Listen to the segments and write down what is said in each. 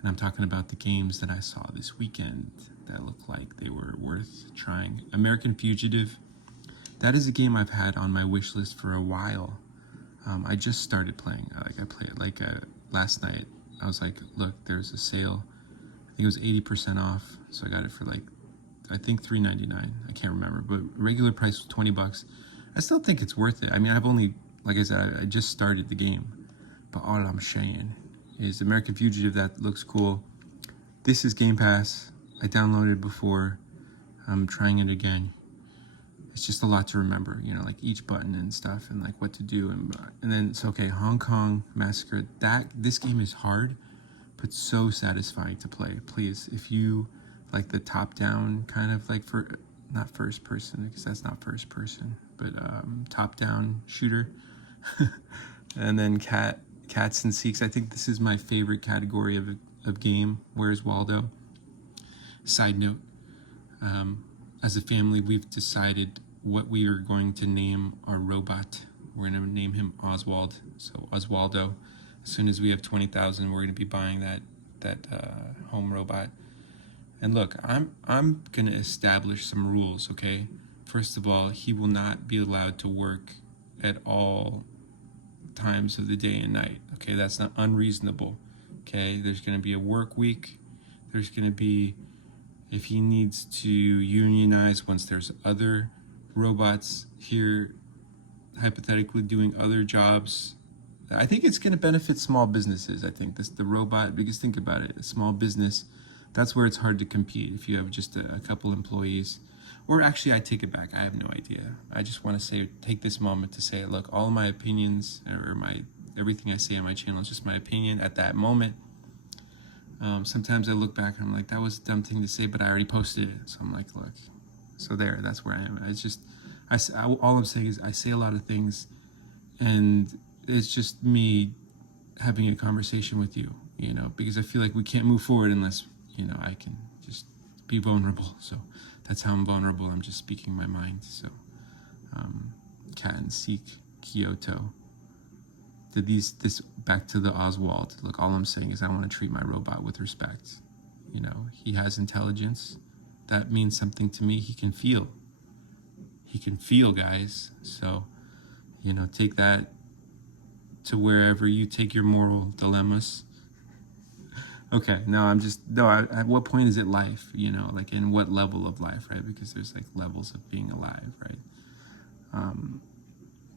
And I'm talking about the games that I saw this weekend that looked like they were worth trying. American Fugitive, that is a game I've had on my wish list for a while. I just started playing. I played last night. I was like, look, there's a sale. I think it was 80% off, so I got it for like, I think $3.99. I can't remember, but regular price was $20. I still think it's worth it. I mean, I've only, like I said, I just started the game, but all I'm saying is American Fugitive, that looks cool. This is Game Pass. I downloaded it before. I'm trying it again. It's just a lot to remember, you know, like each button and stuff, and like what to do, and then it's okay. Hong Kong Massacre. This game is hard, but so satisfying to play. Please, if you like the top-down kind of like not first person, because that's not first person, but top-down shooter, and then cats and seeks. I think this is my favorite category of game. Where's Waldo? Side note. As a family, we've decided what we are going to name our robot. We're going to name him Oswald. So Oswaldo. As soon as we have 20,000, we're going to be buying that home robot. And look, I'm going to establish some rules. Okay. First of all, he will not be allowed to work at all times of the day and night. Okay, that's not unreasonable. Okay, there's going to be a work week. There's going to be, if he needs to unionize once there's other robots here, hypothetically doing other jobs, I think it's going to benefit small businesses. I think the robot, because think about it, a small business, that's where it's hard to compete if you have just a couple employees. Or actually, I take it back. I have no idea. I just want to take this moment to say, look, all of my opinions or everything I say on my channel is just my opinion at that moment. Sometimes I look back and I'm like, that was a dumb thing to say, but I already posted it. So I'm like, look, so that's where I am. It's just, all I'm saying is I say a lot of things, and it's just me having a conversation with you, you know, because I feel like we can't move forward unless, you know, I can just be vulnerable. So that's how I'm vulnerable. I'm just speaking my mind. So, Cat and Seek, Kyoto. This back to the Oswald. Look, all I'm saying is I want to treat my robot with respect. You know, he has intelligence. That means something to me. He can feel. He can feel, guys. So, you know, take that to wherever you take your moral dilemmas. Okay, no, at what point is it life? You know, like in what level of life, right? Because there's like levels of being alive, right?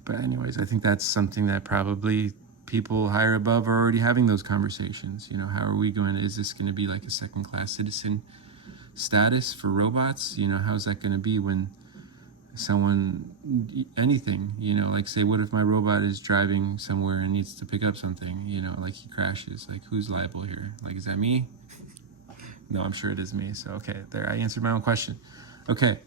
But anyways, I think that's something that probably people higher above are already having those conversations. You know, how are we is this going to be like a second-class citizen status for robots? You know, how's that going to be when anything, you know, like say, what if my robot is driving somewhere and needs to pick up something, you know, like he crashes, like who's liable here? Like, is that me? No, I'm sure it is me. So, okay, there, I answered my own question. Okay.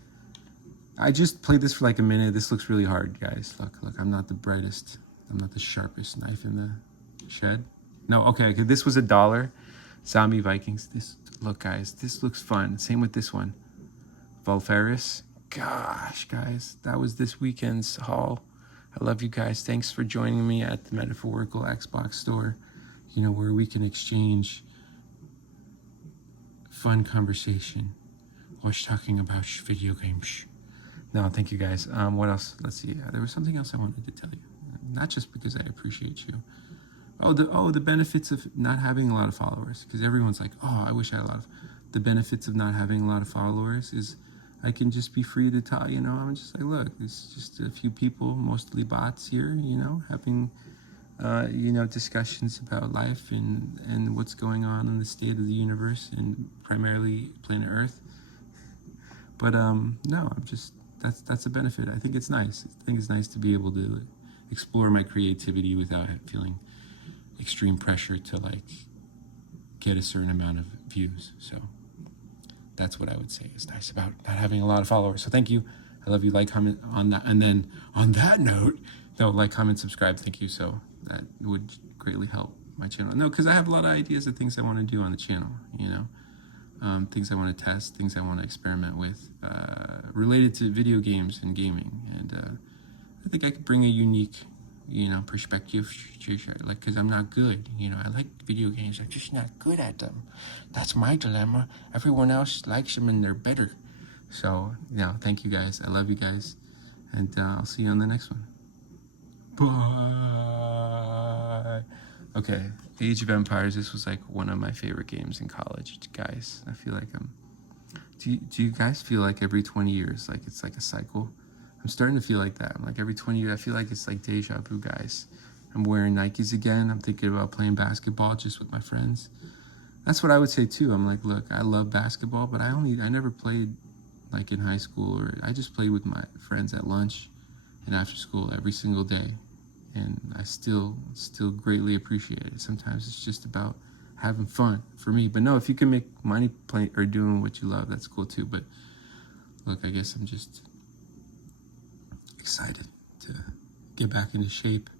I just played this for like a minute. This looks really hard, guys. Look, I'm not the brightest. I'm not the sharpest knife in the shed. No, okay, this was $1. Zombie Vikings. Look, guys, this looks fun. Same with this one. Volferis. Gosh, guys, that was this weekend's haul. I love you guys. Thanks for joining me at the Metaphorical Xbox store, you know, where we can exchange fun conversation while talking about video games. No, thank you guys. What else? Let's see. There was something else I wanted to tell you. Not just because I appreciate you. The benefits of not having a lot of followers. Because everyone's like, oh, I wish I had a lot of. The benefits of not having a lot of followers is I can just be free to talk. You know, I'm just like, look, there's just a few people, mostly bots here. You know, having you know, discussions about life and what's going on in the state of the universe and primarily planet Earth. But no, that's a benefit. I think it's nice. I think it's nice to be able to explore my creativity without feeling extreme pressure to like get a certain amount of views. So that's what I would say is nice about not having a lot of followers. So thank you. I love you. Like, comment on that. And then on that note, no, like, comment, subscribe. Thank you. So that would greatly help my channel. No, because I have a lot of ideas of things I want to do on the channel, you know. Things I want to test, things I want to experiment with, related to video games and gaming. And I think I could bring a unique perspective, like, because I'm not good. I like video games. I'm just not good at them. That's my dilemma. Everyone else likes them and they're better. So, thank you guys. I love you guys. And I'll see you on the next one. Bye. Okay, Age of Empires. This was like one of my favorite games in college, guys. I feel like do you guys feel like every 20 years, like it's like a cycle? I'm starting to feel like that. I'm like every 20 years, I feel like it's like deja vu, guys. I'm wearing Nikes again. I'm thinking about playing basketball just with my friends. That's what I would say too. I'm like, look, I love basketball, but I never played like in high school, or I just played with my friends at lunch and after school every single day. And I still greatly appreciate it. Sometimes it's just about having fun for me. But no, if you can make money playing or doing what you love, that's cool too. But look, I guess I'm just excited to get back into shape.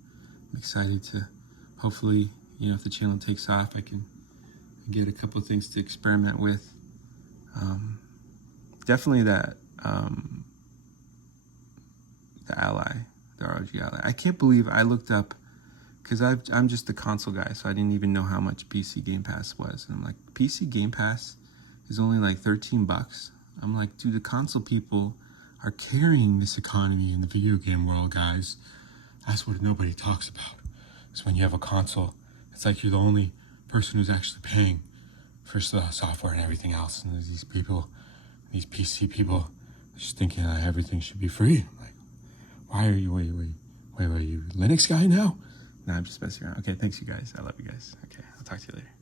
I'm excited to hopefully, if the channel takes off, I can get a couple of things to experiment with. Definitely that the ROG Ally. I can't believe I looked up, because I'm just a console guy, so I didn't even know how much PC Game Pass was. And I'm like, PC Game Pass is only like $13. I'm like, dude, the console people are carrying this economy in the video game world, guys. That's what nobody talks about. Is when you have a console, it's like you're the only person who's actually paying for software and everything else. And there's these people, these PC people, just thinking that everything should be free. I'm like, why are you, wait, are you Linux guy now? No, I'm just messing around. Okay, thanks you guys. I love you guys. Okay, I'll talk to you later.